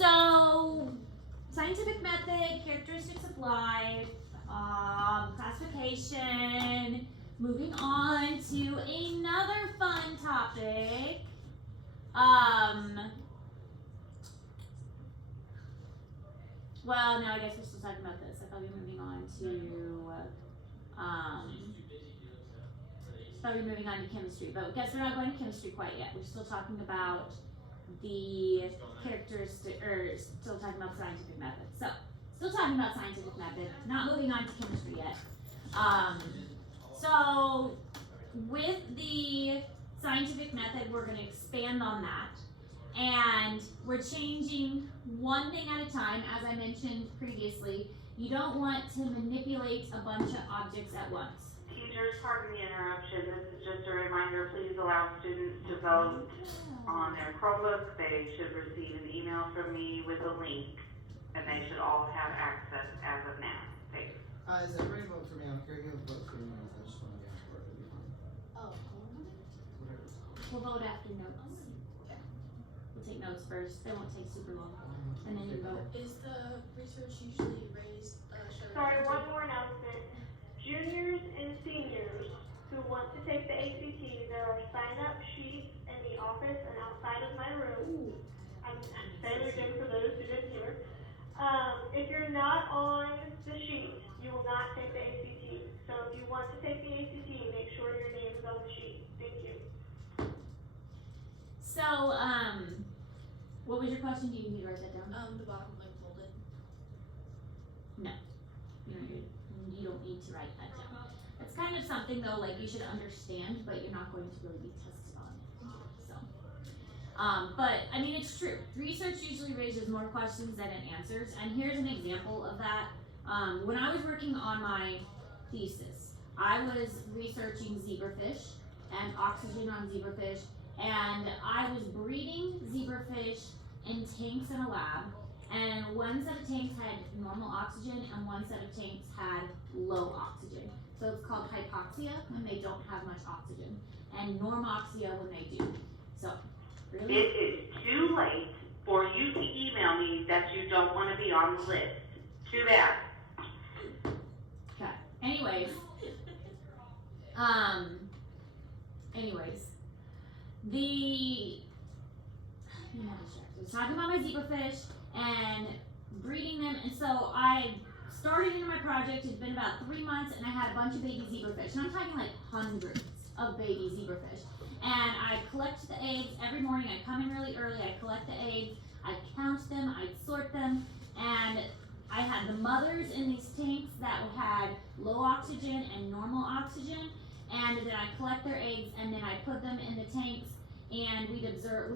So, scientific method, characteristics of life, classification. Moving on to another fun topic. Well, no, I guess we're still talking about this. I thought we were moving on to chemistry, but I guess we're not going to chemistry quite yet. We're still talking about the characteristic, or still talking about scientific method. So, still talking about scientific method, not moving on to chemistry yet. So, with the scientific method, we're going to expand on that. And we're changing one thing at a time, as I mentioned previously. You don't want to manipulate a bunch of objects at once. Teachers, pardon the interruption. This is just a reminder. Please allow students to vote on their Chromebook. They should receive an email from me with a link, and they should all have access as of now. Thanks. Is everybody vote for me? I don't care if you vote for me. I just want to get for it. It'll be fine. Oh, Whatever it's called. We'll vote after notes. We'll take notes first. They won't take super long. And then you vote. is the research usually raised? Sorry, one more announcement. Juniors and seniors who want to take the ACT, there are sign-up sheets in the office and outside of my room. I'm saying it again for those who didn't hear. If you're not on the sheet, you will not take the ACT. So if you want to take the ACT, make sure your name is on the sheet. Thank you. So, what was your question? Do you need to write that down? The bottom like folded. You don't need to write that down. It's kind of something though, like you should understand, but you're not going to really be tested on it. So, but I mean, it's true. Research usually raises more questions than it answers, and here's an example of that. When I was working on my thesis, I was researching zebrafish and oxygen on zebrafish, and I was breeding zebrafish in tanks in a lab. And one set of tanks had normal oxygen and one set of tanks had low oxygen. So it's called hypoxia when they don't have much oxygen, and normoxia when they do. So, really? It is too late for you to email me that you don't want to be on the list. Too bad. Okay. Anyways, I was talking about my zebrafish and breeding them, and so I started into my project. It's been about 3 months, and I had a bunch of baby zebrafish, and I'm talking like hundreds of baby zebrafish. And I collect the eggs every morning. I come in really early. I collect the eggs. I count them. I sort them, and I had the mothers in these tanks that had low oxygen and normal oxygen, and then I collect their eggs, and then I put them in the tanks, and we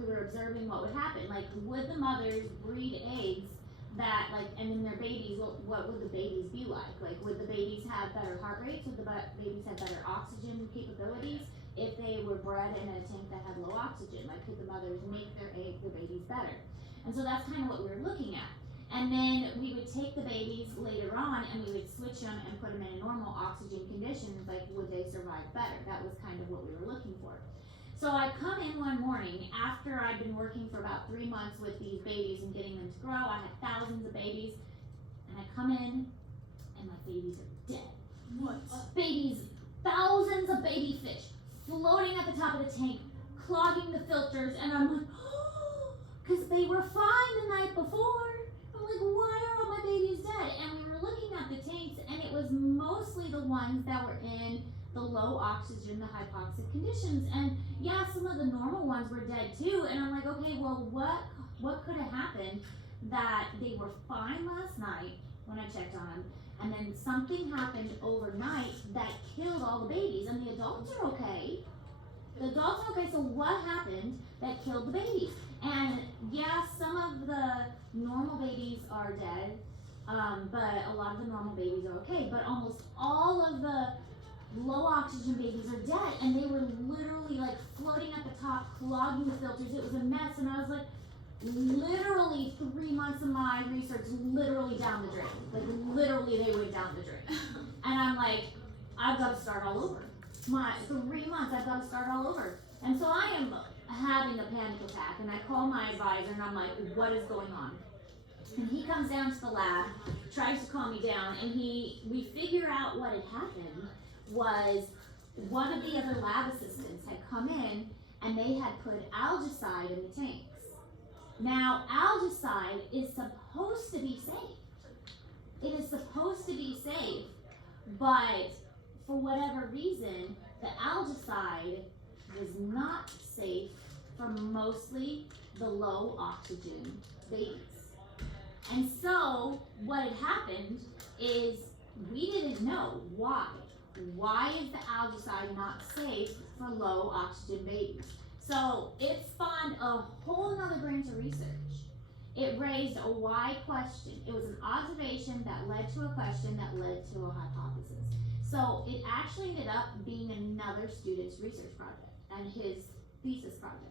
were observing what would happen. Like, would the mothers breed eggs that, like, and then their babies, what would the babies be like? Like, would the babies have better heart rates? Would the babies have better oxygen capabilities if they were bred in a tank that had low oxygen? Like, could the mothers make their babies better? And so that's kind of what we were looking at. And then we would take the babies later on and we would switch them and put them in normal oxygen conditions. Like, would they survive better? That was kind of what we were looking for. So I come in one morning after I'd been working for about 3 months with these babies and getting them to grow. I had thousands of babies, and I come in and my babies are dead. What? Babies, thousands of baby fish floating at the top of the tank, clogging the filters, and I'm like, oh, because they were fine the night before. I'm like, why are all my babies dead? And we were looking at the tanks, and it was mostly the ones that were in the low oxygen, the hypoxic conditions. And yeah, some of the normal ones were dead too. And I'm like, okay, well, what could have happened that they were fine last night when I checked on them, and then something happened overnight that killed all the babies, and the adults are okay. The adults are okay, so what happened that killed the babies? And yeah, some of the normal babies are dead, but a lot of the normal babies are okay, but almost all of the low oxygen babies are dead, and they were literally like floating at the top, clogging the filters. It was a mess, and I was like, literally 3 months of my research literally down the drain. Like, literally they went down the drain. And I'm like, I've got to start all over. My 3 months, I've got to start all over. And so I am having a panic attack, and I call my advisor, and I'm like, what is going on? And he comes down to the lab, tries to calm me down, and we figure out what had happened was one of the other lab assistants had come in and they had put algicide in the tanks. Now, algicide is supposed to be safe. It is supposed to be safe, but for whatever reason, the algicide was not safe for mostly the low oxygen babies. And so, what had happened is we didn't know why. Why is the algicide not safe for low oxygen babies? So, it spawned a whole nother branch of research. It raised a why question. It was an observation that led to a question that led to a hypothesis. So, it actually ended up being another student's research project and his thesis project.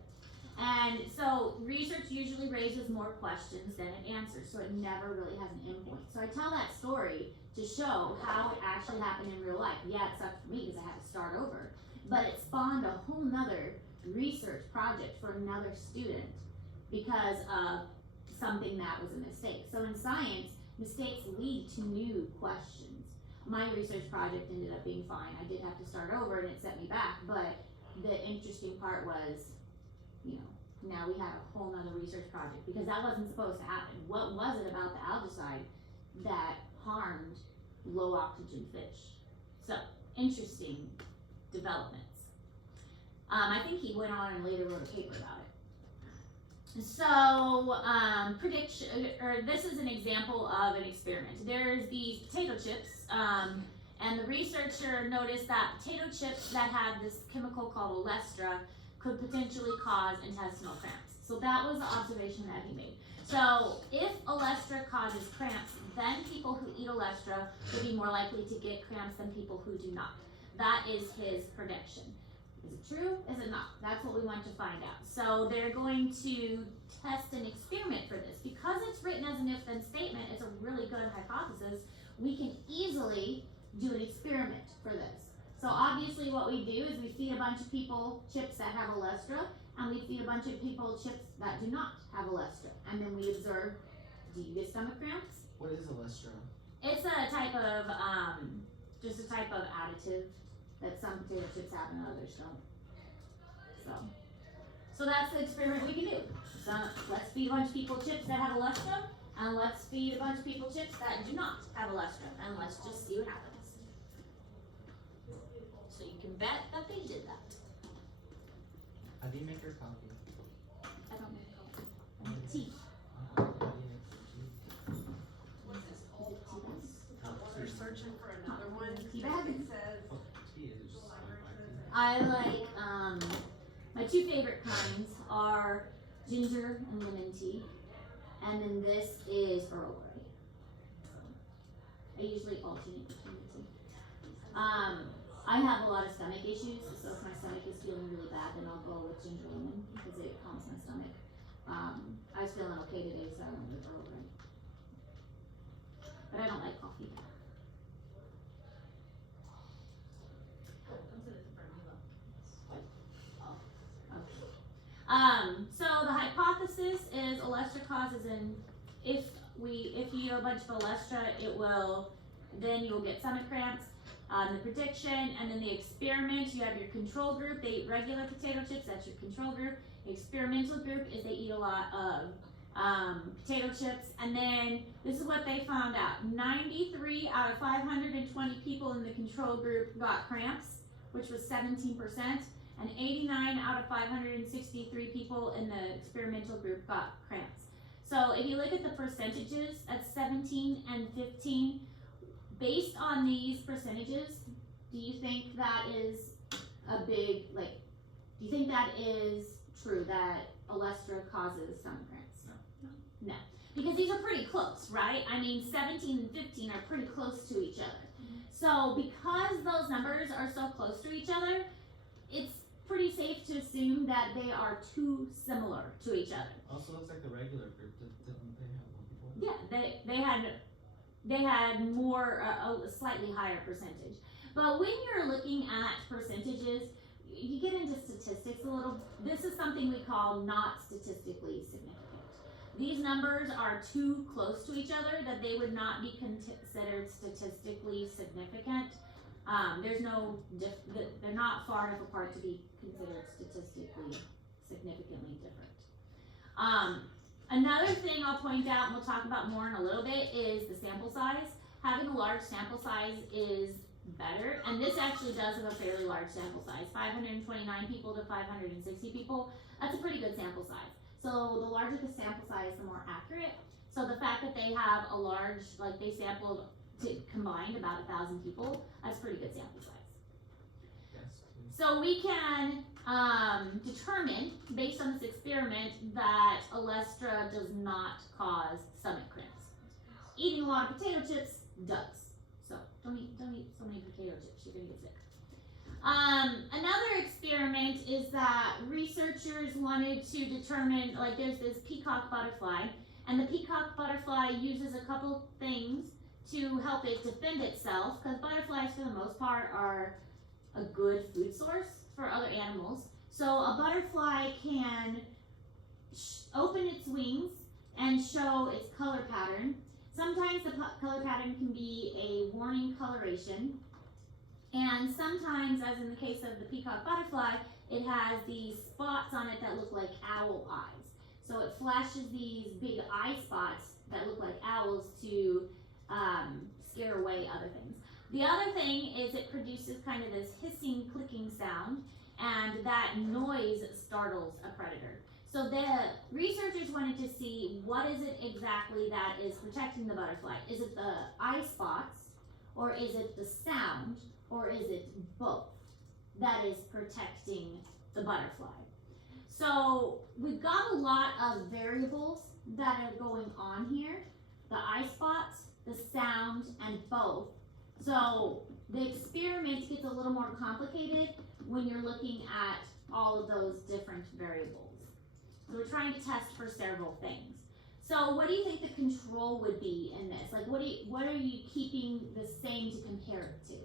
And so research usually raises more questions than it answers, so it never really has an endpoint. So I tell that story to show how it actually happened in real life. Yeah, it sucked for me because I had to start over, but it spawned a whole nother research project for another student because of something that was a mistake. So in science, mistakes lead to new questions. My research project ended up being fine. I did have to start over and it set me back, but the interesting part was, you know, now we had a whole nother research project because that wasn't supposed to happen. What was it about the algicide that harmed low oxygen fish? So, interesting developments. I think he went on and later wrote a paper about it. So, prediction, or this is an example of an experiment. There's these potato chips, and the researcher noticed that potato chips that had this chemical called olestra could potentially cause intestinal cramps. So that was the observation that he made. So if olestra causes cramps, then people who eat olestra would be more likely to get cramps than people who do not. That is his prediction. Is it true? Is it not? That's what we want to find out. So they're going to test an experiment for this. Because it's written as an if-then statement, it's a really good hypothesis, we can easily do an experiment for this. So obviously what we do is we feed a bunch of people chips that have olestra, and we feed a bunch of people chips that do not have olestra. And then we observe, do you get stomach cramps? What is olestra? It's a type of, just a type of additive that some potato chips have and others don't. So that's the experiment we can do. So let's feed a bunch of people chips that have olestra, and let's feed a bunch of people chips that do not have olestra, and let's just see what happens. So you can bet that they did that. How do you make your coffee? I don't make coffee. I make tea. How do you make your tea? What's this called? We're searching for another one. Tea bag. It says, Oh, tea is just like black tea. I like, my two favorite kinds are ginger and lemon tea. And then this is Earl Grey. I usually alternate between the two. I have a lot of stomach issues, so if my stomach is feeling really bad, then I'll go with ginger lemon because it calms my stomach. I was feeling okay today, so I went with Earl Grey. But I don't like coffee. So the hypothesis is olestra causes if you eat a bunch of olestra, then you'll get stomach cramps. The prediction, and then the experiment, you have your control group, they eat regular potato chips, that's your control group. The experimental group is they eat a lot of potato chips, and then this is what they found out. 93 out of 520 people in the control group got cramps, which was 17%, and 89 out of 563 people in the experimental group got cramps. So if you look at the percentages at 17 and 15, based on these percentages, do you think that is a big, do you think that is true that olestra causes stomach cramps? No. Because these are pretty close, right? I mean, 17 and 15 are pretty close to each other. So because those numbers are so close to each other, it's pretty safe to assume that they are too similar to each other. Also looks like the regular group, didn't they have more people? Yeah, they had more, a slightly higher percentage. But when you're looking at percentages, you get into statistics a little. This is something we call not statistically significant. these numbers are too close to each other that they would not be considered statistically significant. There's no, they're not far enough apart to be considered statistically significantly different. Another thing I'll point out, and we'll talk about more in a little bit, is the sample size. Having a large sample size is better, and this actually does have a fairly large sample size, 529 people to 560 people. That's a pretty good sample size. So the larger the sample size, the more accurate. So the fact that they have a large, like they sampled to combined about 1,000 people, that's pretty good sample size. Yes. So we can determine, based on this experiment, that Olestra does not cause stomach cramps. Eating a lot of potato chips does. So don't eat so many potato chips, you're gonna get sick. Another experiment is that researchers wanted to determine, like there's this peacock butterfly, and the peacock butterfly uses a couple things to help it defend itself, because butterflies for the most part are a good food source for other animals. So a butterfly can open its wings and show its color pattern. Sometimes the color pattern can be a warning coloration, and sometimes, as in the case of the peacock butterfly, it has these spots on it that look like owl eyes. So it flashes these big eye spots that look like owls to scare away other things. The other thing is it produces kind of this hissing, clicking sound, and that noise startles a predator. So the researchers wanted to see what is it exactly that is protecting the butterfly. Is it the eye spots, or is it the sound, or is it both that is protecting the butterfly? So we've got a lot of variables that are going on here. The eye spots, the sound, and both. So the experiment gets a little more complicated when you're looking at all of those different variables. So we're trying to test for several things. So what do you think the control would be in this? Like what are you keeping the same to compare it to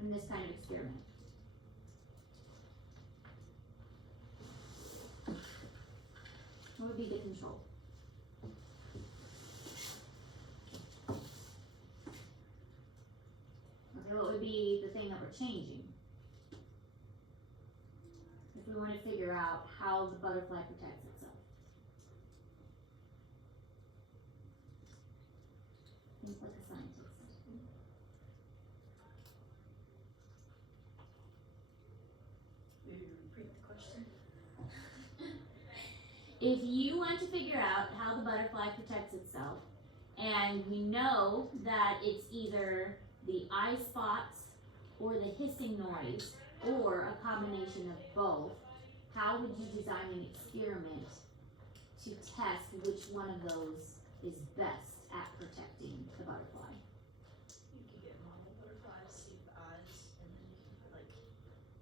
in this kind of experiment? What would be the control? Okay, what would be the thing that we're changing? If we want to figure out how the butterfly protects itself. Think like a scientist. Maybe repeat the question. If you want to figure out how the butterfly protects itself, and we know that it's either the eye spots or the hissing noise or a combination of both, how would you design an experiment to test which one of those is best at protecting the butterfly? You could get model butterflies, see the eyes, and then you can like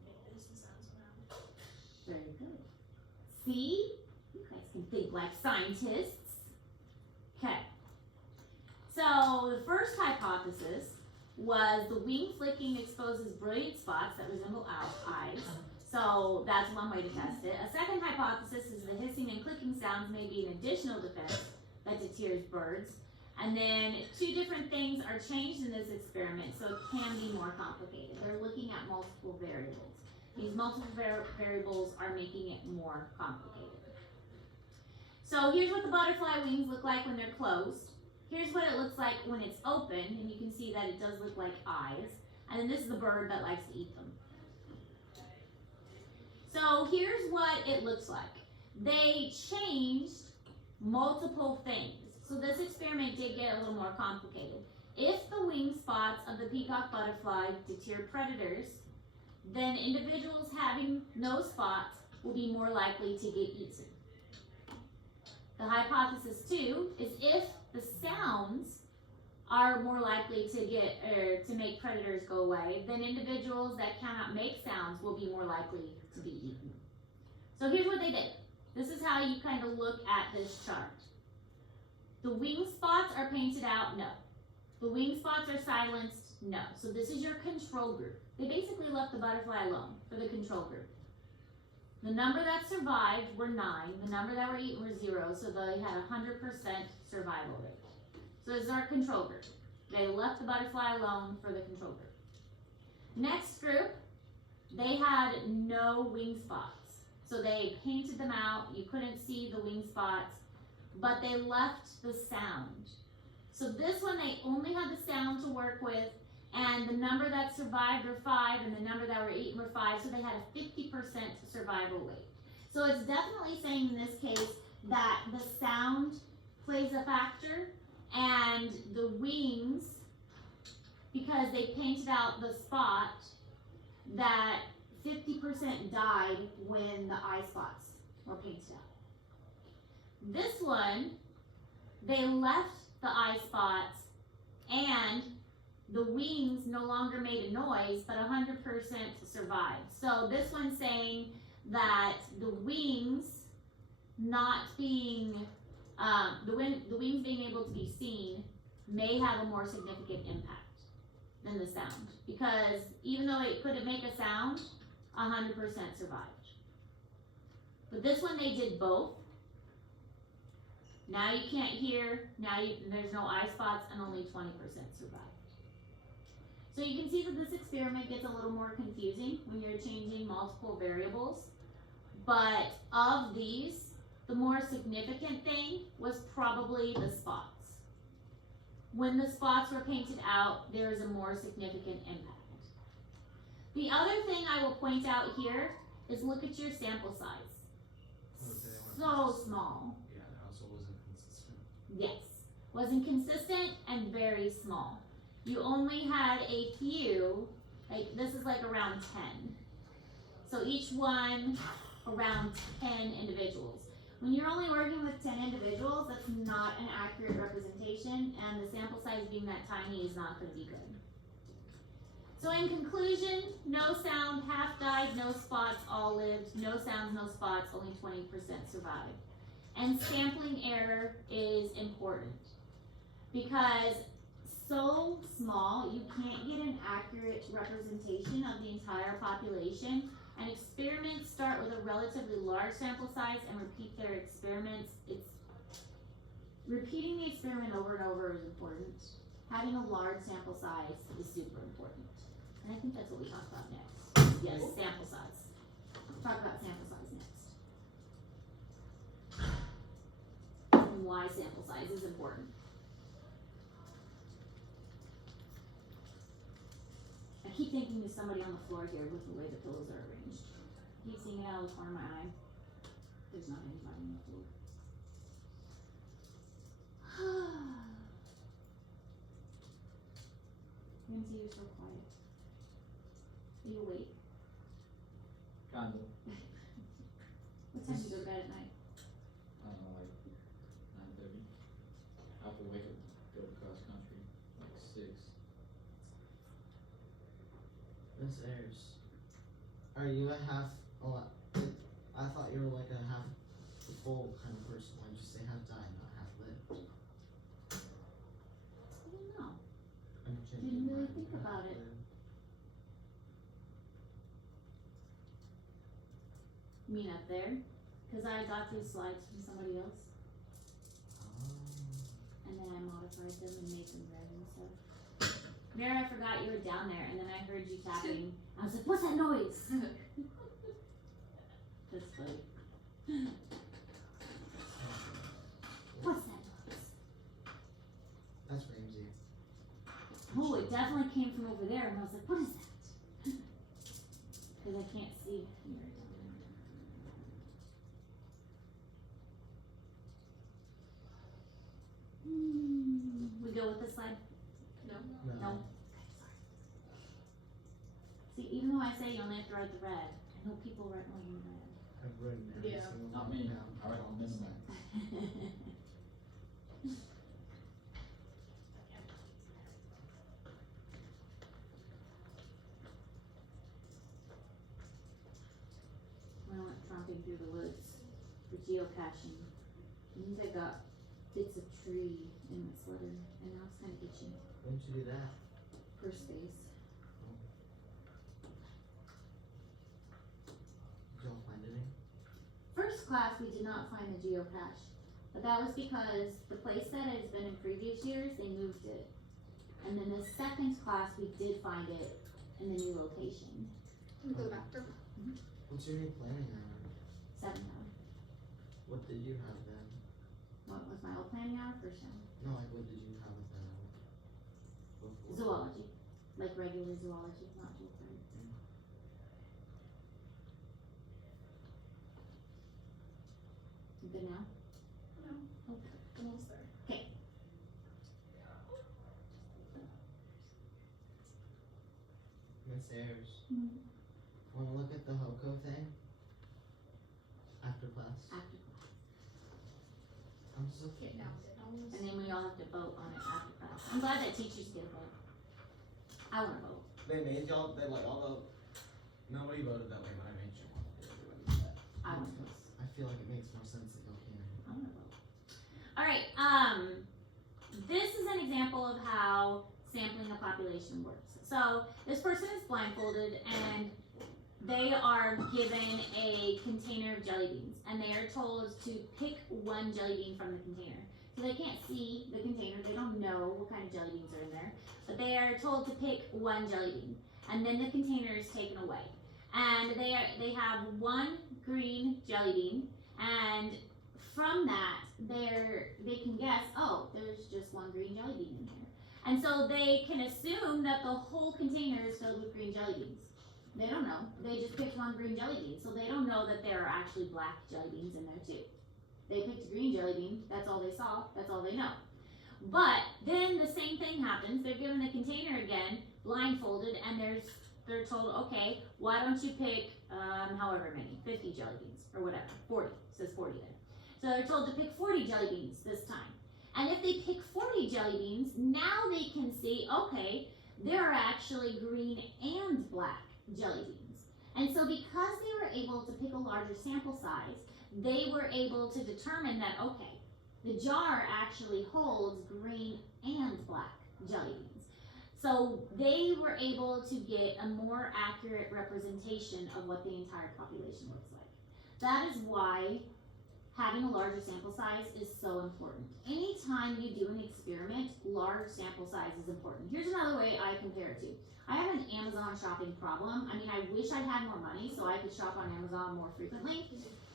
make those and sounds around. Very good. See? You guys can think like scientists. Okay. So the first hypothesis was the wing flicking exposes brilliant spots that resemble owl eyes. So that's one way to test it. A second hypothesis is the hissing and clicking sounds may be an additional defense that deters birds. And then two different things are changed in this experiment, so it can be more complicated. They're looking at multiple variables. These multiple variables are making it more complicated. So here's what the butterfly wings look like when they're closed. Here's what it looks like when it's open, and you can see that it does look like eyes. And then this is the bird that likes to eat them. So here's what it looks like. They changed multiple things. So this experiment did get a little more complicated. If the wing spots of the peacock butterfly deter predators, then individuals having no spots will be more likely to get eaten. The hypothesis 2 is if the sounds are more likely to make predators go away, then individuals that cannot make sounds will be more likely to be eaten. So here's what they did. This is how you kind of look at this chart. The wing spots are painted out, no. The wing spots are silenced, no. So this is your control group. They basically left the butterfly alone for the control group. The number that survived were 9. The number that were eaten were 0. So they had a 100% survival rate. So this is our control group. They left the butterfly alone for the control group. Next group, they had no wing spots. So they painted them out. You couldn't see the wing spots, but they left the sound. So this one, they only had the sound to work with, and the number that survived were 5, and the number that were eaten were 5, so they had a 50% survival rate. So it's definitely saying in this case that the sound plays a factor, and the wings, because they painted out the spot, that 50% died when the eye spots were painted out. This one, they left the eye spots and the wings no longer made a noise, but 100% survived. So this one's saying that the wings not being, the wings being able to be seen may have a more significant impact than the sound. Because even though it couldn't make a sound, 100% survived. But this one they did both. Now you can't hear, there's no eye spots, and only 20% survived. So you can see that this experiment gets a little more confusing when you're changing multiple variables. But of these, the more significant thing was probably the spots. When the spots were painted out, there is a more significant impact. The other thing I will point out here is look at your sample size. So small. Yeah, it also wasn't consistent. Yes, wasn't consistent and very small. You only had a few, like this is like around 10. So each one around 10 individuals. When you're only working with 10 individuals, that's not an accurate representation, and the sample size being that tiny is not going to be good. So in conclusion, no sound, half died, no spots, all lived. No sounds, no spots, only 20% survived. And sampling error is important because so small, you can't get an accurate representation of the entire population. And experiments start with a relatively large sample size and repeat their experiments. Repeating the experiment over and over is important. Having a large sample size is super important. And I think that's what we talk about next. Yes, sample size. We'll talk about sample size next. And why sample size is important. I keep thinking there's somebody on the floor here with the way the pillows are arranged. I keep seeing it out of the corner of my eye. There's not anybody on the floor. Ramsey, you're so quiet. Are you awake? Kind of. What time do you go to bed at night? I don't know, like 9:30. I have to wake up, go to cross country, like 6. Miss Ayers, are you a half, I thought you were like a half full kind of person. Why'd you say half died, not half lived? I don't know. I'm Didn't really think about it. You mean up there? Because I got these slides from somebody else, and then I modified them and made them red and stuff. Mary, I forgot you were down there, and then I heard you tapping. I was like, what's that noise? That's funny. What's that noise? That's Ramsey. Oh, it definitely came from over there, and I was like, what is that? Because I can't see Mary down there. We go with this slide? No. See, even though I say you only have to write the red, I know people write more than red. I've written every Yeah. single Not one me. down. I write on minimal. When I went tromping through the woods for geocaching, and I got bits of tree in my sweater, and now it's kind of itchy. When did you do that? First base. Did y'all find anything? first class, we did not find the geocache, but that was because the place that has been in previous years, they moved it. And then the second class, we did find it in the new location, Can we go back to What's your new planning hour? 7 hour. What did you have then? What was my old planning hour? First hour. No, like what did you have it then? Before? Zoology, like regular zoology, not geography. You good now? No. Okay. Almost there. Miss Ayers. Mhm. Wanna look at the HOCO thing? After class? After class. I'm so Okay, now is it almost? And then we all have to vote on it after class. I'm glad that teachers get a vote. I wanna vote. They made y'all, they like, although nobody voted that way, but I made sure everybody did that. I wanna vote. I feel like it makes more sense that y'all can. I wanna vote. Alright, this is an example of how sampling a population works. So, this person is blindfolded and they are given a container of jelly beans and they are told to pick one jelly bean from the container. So they can't see the container, they don't know what kind of jelly beans are in there, but they are told to pick one jelly bean and then the container is taken away. And they have one green jelly bean and from that they can guess, oh, there's just one green jelly bean in here. And so they can assume that the whole container is filled with green jelly beans. They don't know. They just picked one green jelly bean. So they don't know that there are actually black jelly beans in there too. They picked a green jelly bean. That's all they saw. That's all they know. But then the same thing happens. They're given the container again, blindfolded, and they're told, okay, why don't you pick however many, 50 jelly beans or whatever, 40. It says 40 there. So they're told to pick 40 jelly beans this time. And if they pick 40 jelly beans, now they can see, okay, there are actually green and black jelly beans. And so because they were able to pick a larger sample size, they were able to determine that, okay, the jar actually holds green and black jelly beans. So they were able to get a more accurate representation of what the entire population looks like. That is why having a larger sample size is so important. Anytime you do an experiment, large sample size is important. Here's another way I compare it to. I have an Amazon shopping problem. I mean, I wish I had more money so I could shop on Amazon more frequently.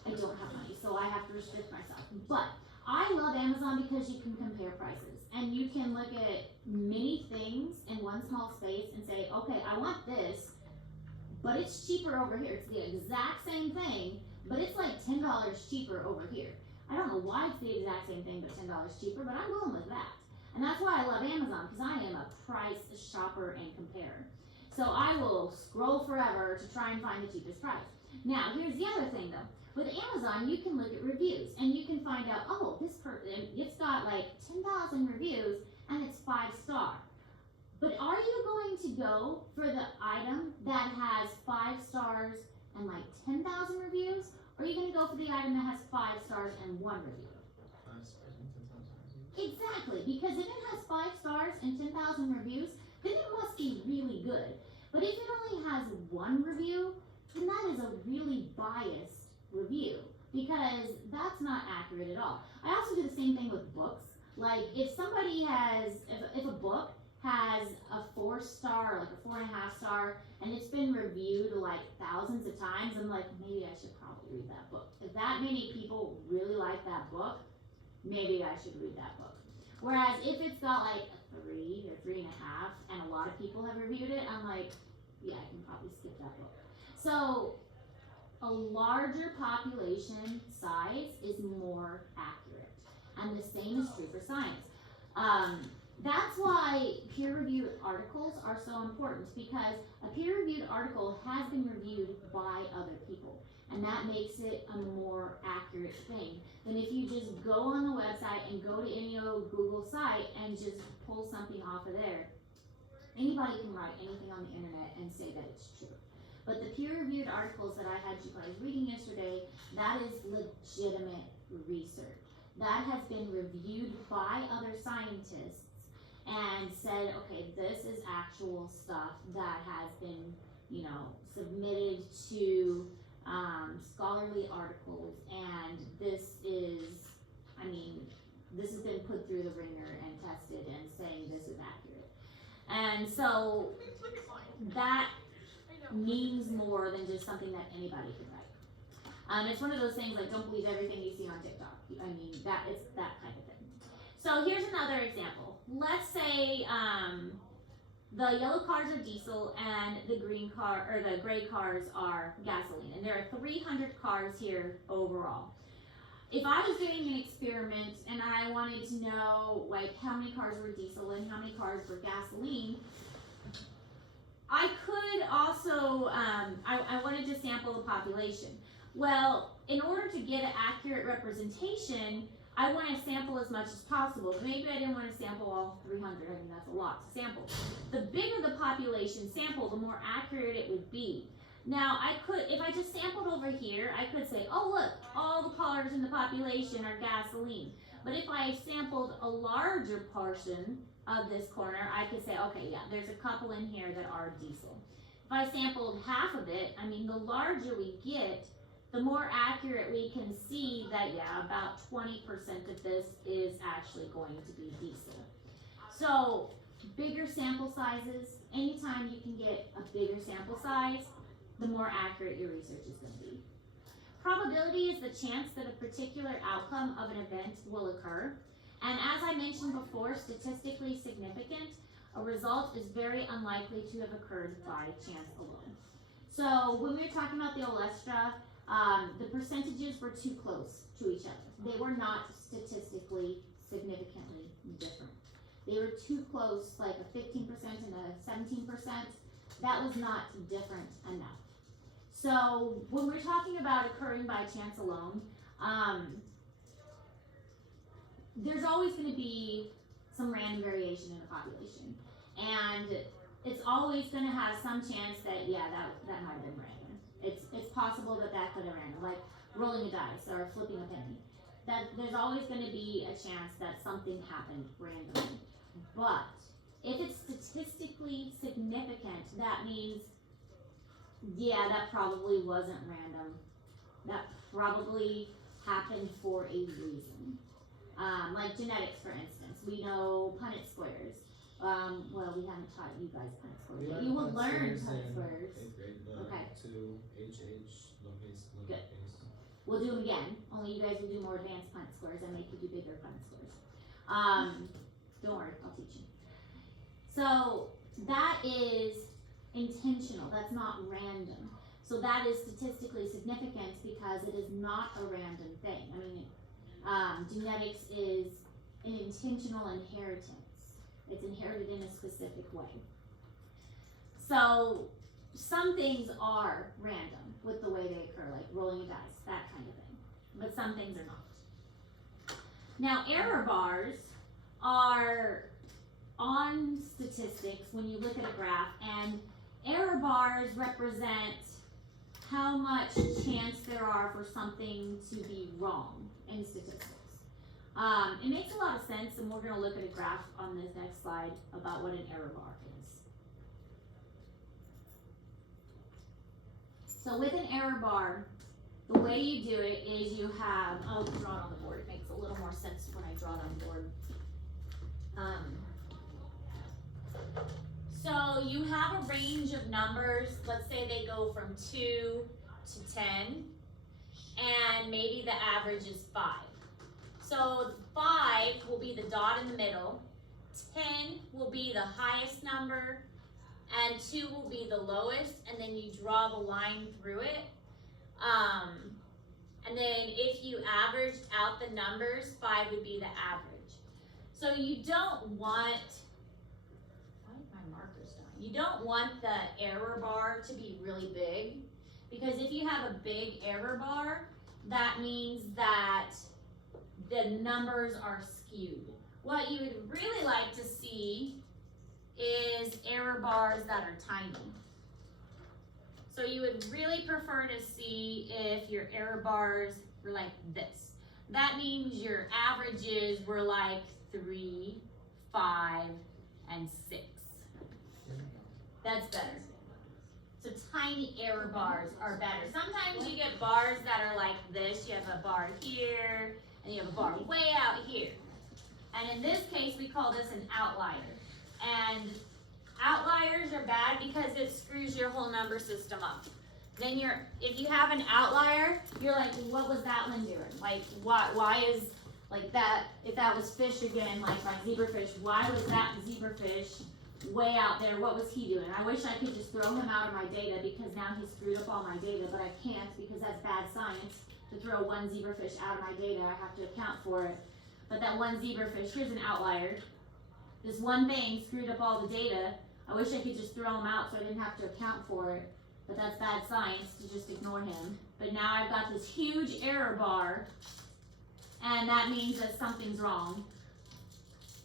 I don't have money, so I have to restrict myself. But I love Amazon because you can compare prices. And you can look at many things in one small space and say, okay, I want this, but it's cheaper over here. It's the exact same thing, but it's like $10 cheaper over here. I don't know why it's the exact same thing, but $10 cheaper, but I'm willing with that. And that's why I love Amazon, because I am a price shopper and comparer. So I will scroll forever to try and find the cheapest price. Now, here's the other thing though. With Amazon, you can look at reviews, and you can find out, oh, this person, it's got like 10,000 reviews, and it's 5-star. But are you going to go for the item that has 5 stars and like 10,000 reviews, or are you going to go for the item that has 5 stars and 1 review? 5 stars and 10,000 reviews. Exactly, because if it has 5 stars and 10,000 reviews, then it must be really good. But if it only has 1 review, then that is a really biased review, because that's not accurate at all. I also do the same thing with books. Like if somebody has, if a book has a 4-star, like a 4.5 star, and it's been reviewed like thousands of times, I'm like, maybe I should probably read that book. If that many people really like that book, maybe I should read that book. Whereas if it's got like a 3 or 3.5, and a lot of people have reviewed it, I'm like, yeah, I can probably skip that book. So a larger population size is more accurate, and the same is true for science. That's why peer-reviewed articles are so important, because a peer-reviewed article has been reviewed by other people, and that makes it a more accurate thing than if you just go on the website and go to any old Google site and just pull something off of there. Anybody can write anything on the internet and say that it's true. But the peer-reviewed articles that I was reading yesterday, that is legitimate research. That has been reviewed by other scientists and said, okay, this is actual stuff that has been, submitted to scholarly articles, and this has been put through the ringer and tested and saying this is accurate. And so that means more than just something that anybody can write. It's one of those things like, don't believe everything you see on TikTok. It's that kind of thing. So here's another example. Let's say the yellow cars are diesel and the gray cars are gasoline, and there are 300 cars here overall. If I was doing an experiment and I wanted to know like how many cars were diesel and how many cars were gasoline, I could also, I wanted to sample the population. Well, in order to get an accurate representation, I want to sample as much as possible. Maybe I didn't want to sample all 300. I mean, that's a lot to sample. The bigger the population sample, the more accurate it would be. Now, if I just sampled over here, I could say, oh look, all the cars in the population are gasoline. But if I sampled a larger portion of this corner, I could say, okay, yeah, there's a couple in here that are diesel. If I sampled half of it, the larger we get, the more accurate we can see that, yeah, about 20% of this is actually going to be diesel. So, bigger sample sizes, anytime you can get a bigger sample size, the more accurate your research is going to be. Probability is the chance that a particular outcome of an event will occur. And as I mentioned before, statistically significant, a result is very unlikely to have occurred by chance alone. So when we were talking about the Olestra, the percentages were too close to each other. They were not statistically significantly different. They were too close, like a 15% and a 17%. That was not different enough. So when we're talking about occurring by chance alone, there's always going to be some random variation in the population. And it's always going to have some chance that, yeah, that might have been random. It's possible that could have been random, like rolling a dice or flipping a penny. That there's always going to be a chance that something happened randomly. But if it's statistically significant, that means, yeah, that probably wasn't random. That probably happened for a reason. Like genetics, for instance. We know Punnett squares. Well, we haven't taught you guys Punnett squares, but you will learn Punnett squares. 8th grade, Okay. To HH, lowercase, Good. lowercase. We'll do them again, only you guys will do more advanced Punnett squares and make you do bigger Punnett squares. Don't worry, I'll teach you. So that is intentional, that's not random. So that is statistically significant because it is not a random thing. Genetics is an intentional inheritance. It's inherited in a specific way. So some things are random with the way they occur, like rolling a dice, that kind of thing. But some things are not. Now, error bars are on statistics when you look at a graph, and error bars represent how much chance there are for something to be wrong in statistics. It makes a lot of sense, and we're going to look at a graph on this next slide about what an error bar is. So with an error bar, the way you do it is you have, I'll draw it on the board, it makes a little more sense when I draw it on the board. So you have a range of numbers, let's say they go from 2 to 10, and maybe the average is 5. So 5 will be the dot in the middle, 10 will be the highest number, and 2 will be the lowest, and then you draw the line through it. And then if you averaged out the numbers, 5 would be the average. So you don't want, why is my markers dying? You don't want the error bar to be really big, because if you have a big error bar, that means that the numbers are skewed. What you would really like to see is error bars that are tiny. So you would really prefer to see if your error bars were like this. That means your averages were like 3, 5, and 6. That's better. So tiny error bars are better. Sometimes you get bars that are like this. You have a bar here, and you have a bar way out here. And in this case, we call this an outlier. And outliers are bad because it screws your whole number system up. Then if you have an outlier, you're like, what was that one doing? Like, why is, like that, if that was fish again, like my zebrafish, why was that zebrafish way out there? What was he doing? I wish I could just throw him out of my data because now he screwed up all my data, but I can't because that's bad science to throw one zebrafish out of my data. I have to account for it. But that one zebrafish, here's an outlier. This one thing screwed up all the data. I wish I could just throw him out so I didn't have to account for it. But that's bad science to just ignore him. But now I've got this huge error bar, and that means that something's wrong.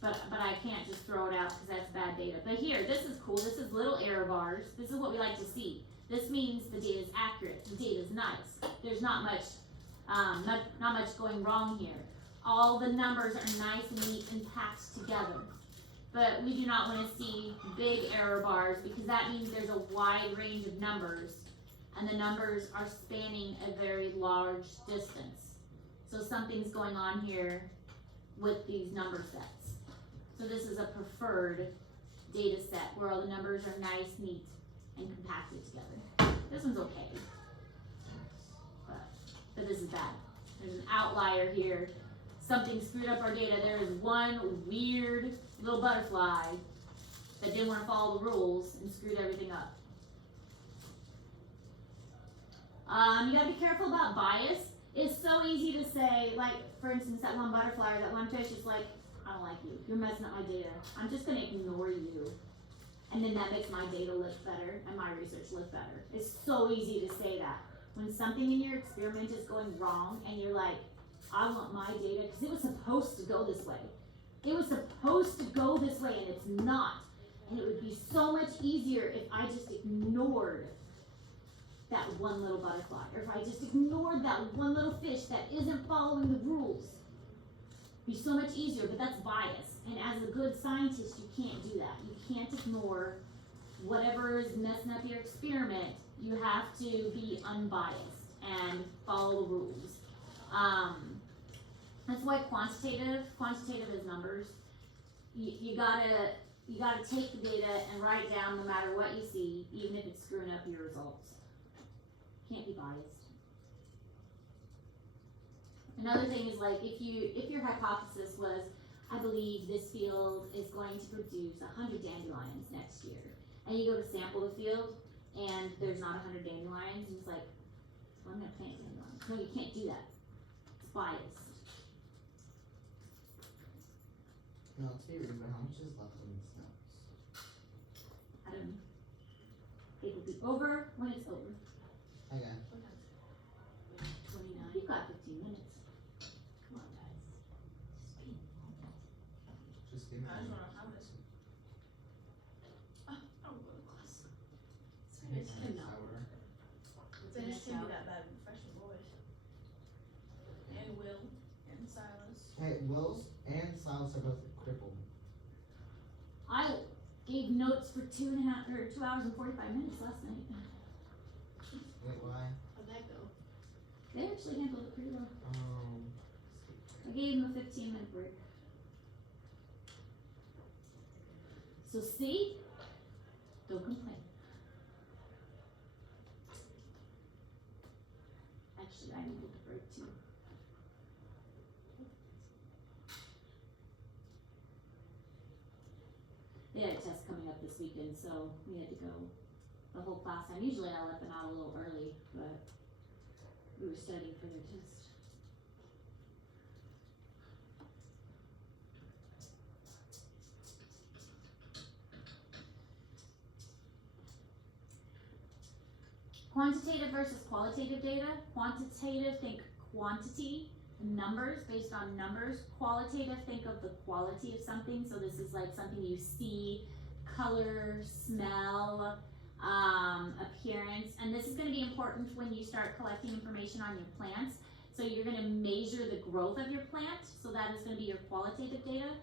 But I can't just throw it out because that's bad data. But here, this is cool. This is little error bars. This is what we like to see. This means the data is accurate. The data is nice. There's not much going wrong here. All the numbers are nice and neat and packed together. But we do not want to see big error bars because that means there's a wide range of numbers and the numbers are spanning a very large distance. So something's going on here with these number sets. So this is a preferred data set where all the numbers are nice, neat, and compacted together. This one's okay, but this is bad. There's an outlier here. Something screwed up our data. There is one weird little butterfly that didn't want to follow the rules and screwed everything up. You gotta be careful about bias. It's so easy to say, like, for instance, that one butterfly or that one fish is like, I don't like you. You're messing up my data. I'm just gonna ignore you. And then that makes my data look better and my research look better. It's so easy to say that. When something in your experiment is going wrong and you're like, I want my data, because it was supposed to go this way. It was supposed to go this way and it's not. And it would be so much easier if I just ignored that one little butterfly, or if I just ignored that one little fish that isn't following the rules. It'd be so much easier, but that's bias. And as a good scientist, you can't do that. You can't ignore whatever is messing up your experiment. You have to be unbiased and follow the rules. That's why quantitative is numbers. You gotta take the data and write it down no matter what you see, even if it's screwing up your results. Can't be biased. Another thing is, like, if your hypothesis was, I believe this field is going to produce 100 dandelions next year, and you go to sample the field and there's not 100 dandelions, and it's like, well, I'm gonna plant dandelions. No, you can't do that. It's biased. No, to be rude, but how much is left in these notes? I don't know. It will be over when it's over. Okay. 29. You've got 15 minutes. Come on, guys. Just give me I just one. wanna know how this. I don't go to class. Hey, It's man, enough. shower. Finish can't be that bad with freshman boys. And Will and Silas. Hey, Wills and Silas are both crippled. I gave notes for 2 hours and 45 minutes last night. Wait, why? How'd that go? They actually handled it pretty well. I gave them a 15-minute break. So see? Don't complain. Actually, I needed a break too. They had a test coming up this weekend, so we had to go the whole class time. Usually I let them out a little early, but we were studying for their test. Quantitative versus qualitative data. Quantitative, think quantity, numbers, based on numbers. Qualitative, think of the quality of something. So this is like something you see, color, smell, appearance. And this is going to be important when you start collecting information on your plants. So you're going to measure the growth of your plant. So that is going to be your qualitative data.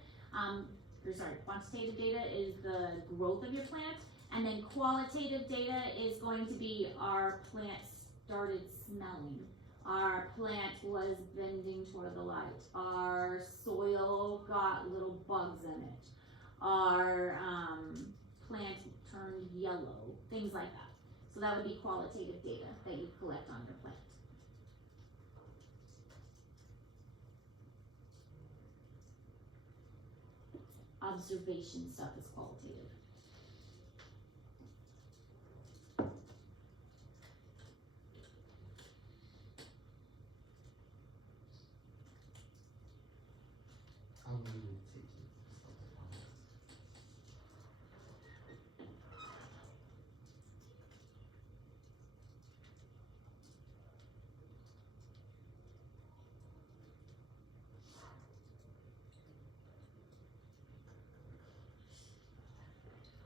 Quantitative data is the growth of your plant. And then qualitative data is going to be our plant started smelling, our plant was bending toward the light, our soil got little bugs in it, our plant turned yellow, things like that. So that would be qualitative data that you collect on your plant. Observation stuff is qualitative. I'm really taking stuff like that.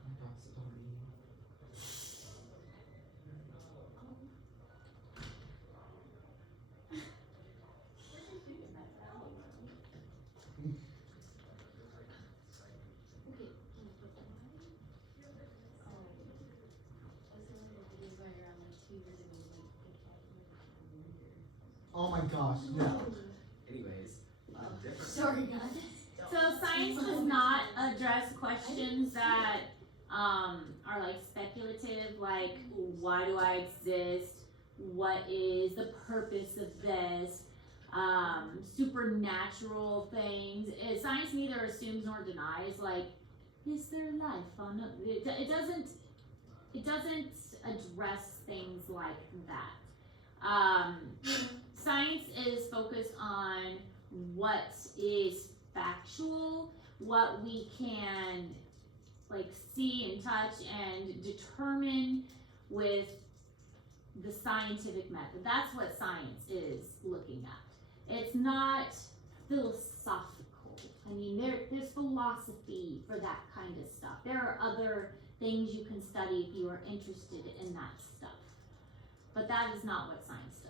My dog's already. Oh my gosh, no. Anyways, different. Sorry, guys. So science does not address questions that are like speculative, like why do I exist? What is the purpose of this? Supernatural things. Science neither assumes nor denies. Like, is there life on? It doesn't. It doesn't address things like that. Science is focused on what is factual, what we can like see and touch and determine with the scientific method. That's what science is looking at. It's not philosophical. I mean, there's philosophy for that kind of stuff. There are other things you can study if you are interested in that stuff. But that is not what science does.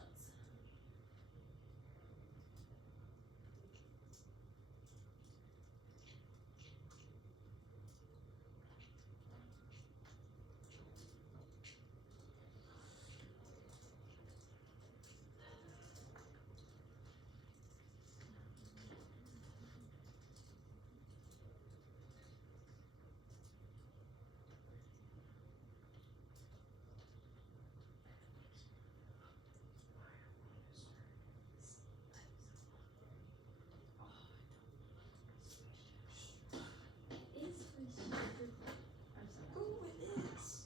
Oh, it is.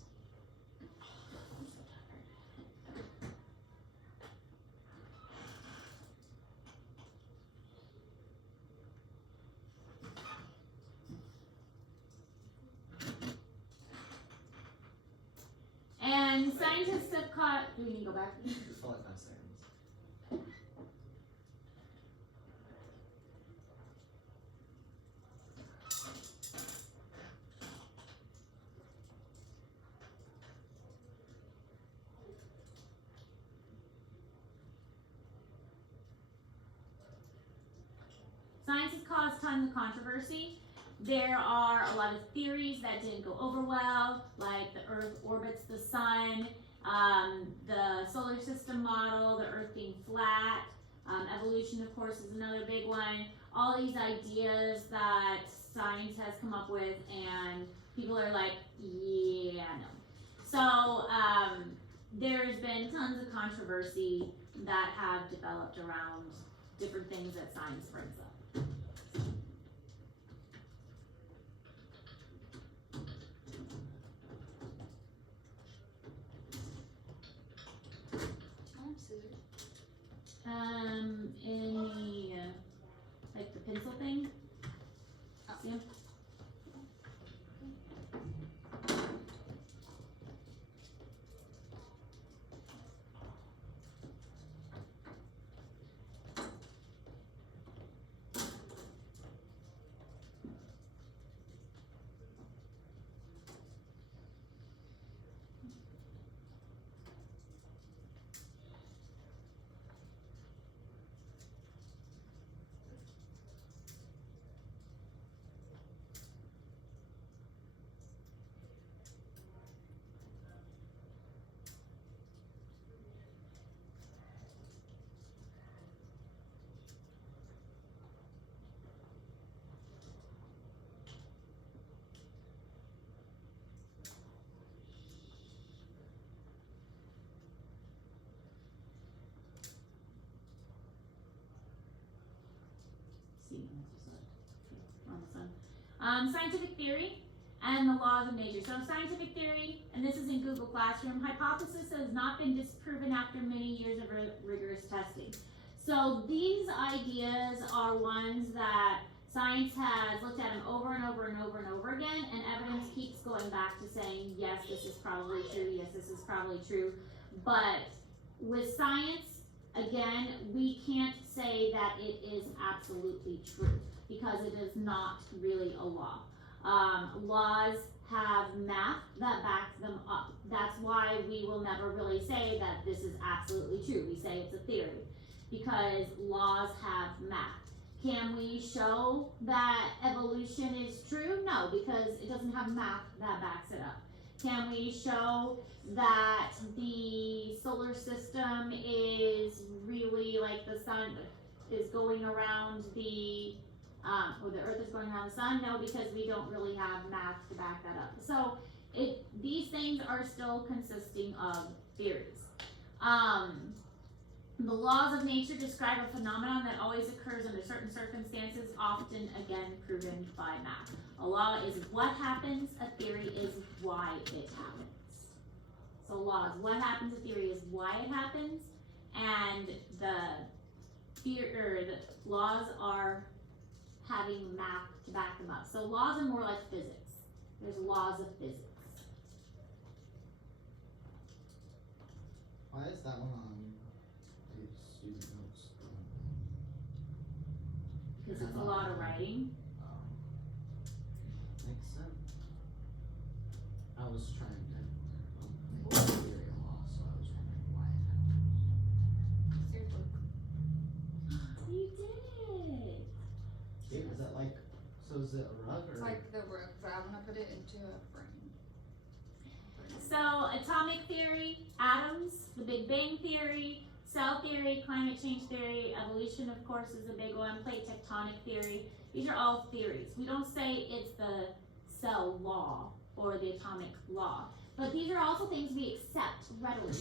And scientists have caught. Do we need to go back? Just for like 5 seconds. Science has caused tons of controversy. There are a lot of theories that didn't go over well, like the Earth orbits the sun, the solar system model, the Earth being flat, evolution, of course, is another big one. All these ideas that science has come up with, and people are like, yeah, no. So there's been tons of controversy that have developed around different things that science brings up. In the, like the pencil thing. See 'em? Scientific theory and the laws of nature. So scientific theory, and this is in Google Classroom, hypothesis has not been disproven after many years of rigorous testing. So these ideas are ones that science has looked at them over and over and over and over again, and evidence keeps going back to saying, yes, this is probably true, yes, this is probably true. But with science, again, we can't say that it is absolutely true because it is not really a law. Laws have math that backs them up. That's why we will never really say that this is absolutely true. We say it's a theory because laws have math. Can we show that evolution is true? No, because it doesn't have math that backs it up. Can we show that the solar system is really like the sun is going around or the earth is going around the sun? No, because we don't really have math to back that up. So these things are still consisting of theories. The laws of nature describe a phenomenon that always occurs under certain circumstances, often again proven by math. A law is what happens, a theory is why it happens. So laws, what happens, a theory is why it happens, and the laws are having math to back them up. So laws are more like physics. There's laws of physics. Why is that one on the student notes? Because it's a lot of writing. Makes sense. I was trying to make a theory of law, so I was wondering why it happened. It's your book. You did it. Dude, is that like, so is it a rug or? It's like the roof, but I'm gonna put it into a frame. So atomic theory, atoms, the Big Bang theory, cell theory, climate change theory, evolution of course is a big one, plate tectonic theory. These are all theories. We don't say it's the cell law or the atomic law, but these are also things we accept readily.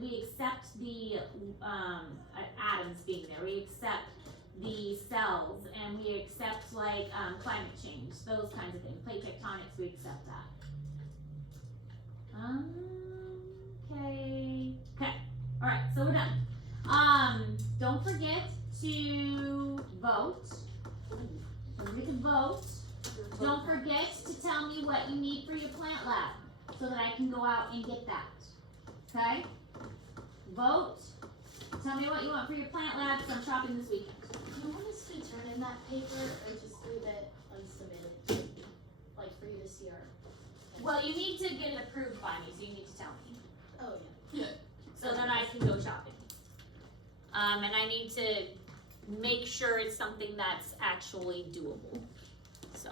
We accept the atoms being there. We accept the cells, and we accept like climate change, those kinds of things. Plate tectonics, we accept that. Okay. All right. So we're done. Don't forget to vote. Don't forget to vote. Don't forget to tell me what you need for your plant lab so that I can go out and get that. Okay? Vote. Tell me what you want for your plant lab because I'm shopping this weekend. Do you want us to turn in that paper or just leave it unsubmitted? Like for you to see our. Well, you need to get it approved by me, so you need to tell me. Oh, yeah. So that I can go shopping. And I need to make sure it's something that's actually doable. So.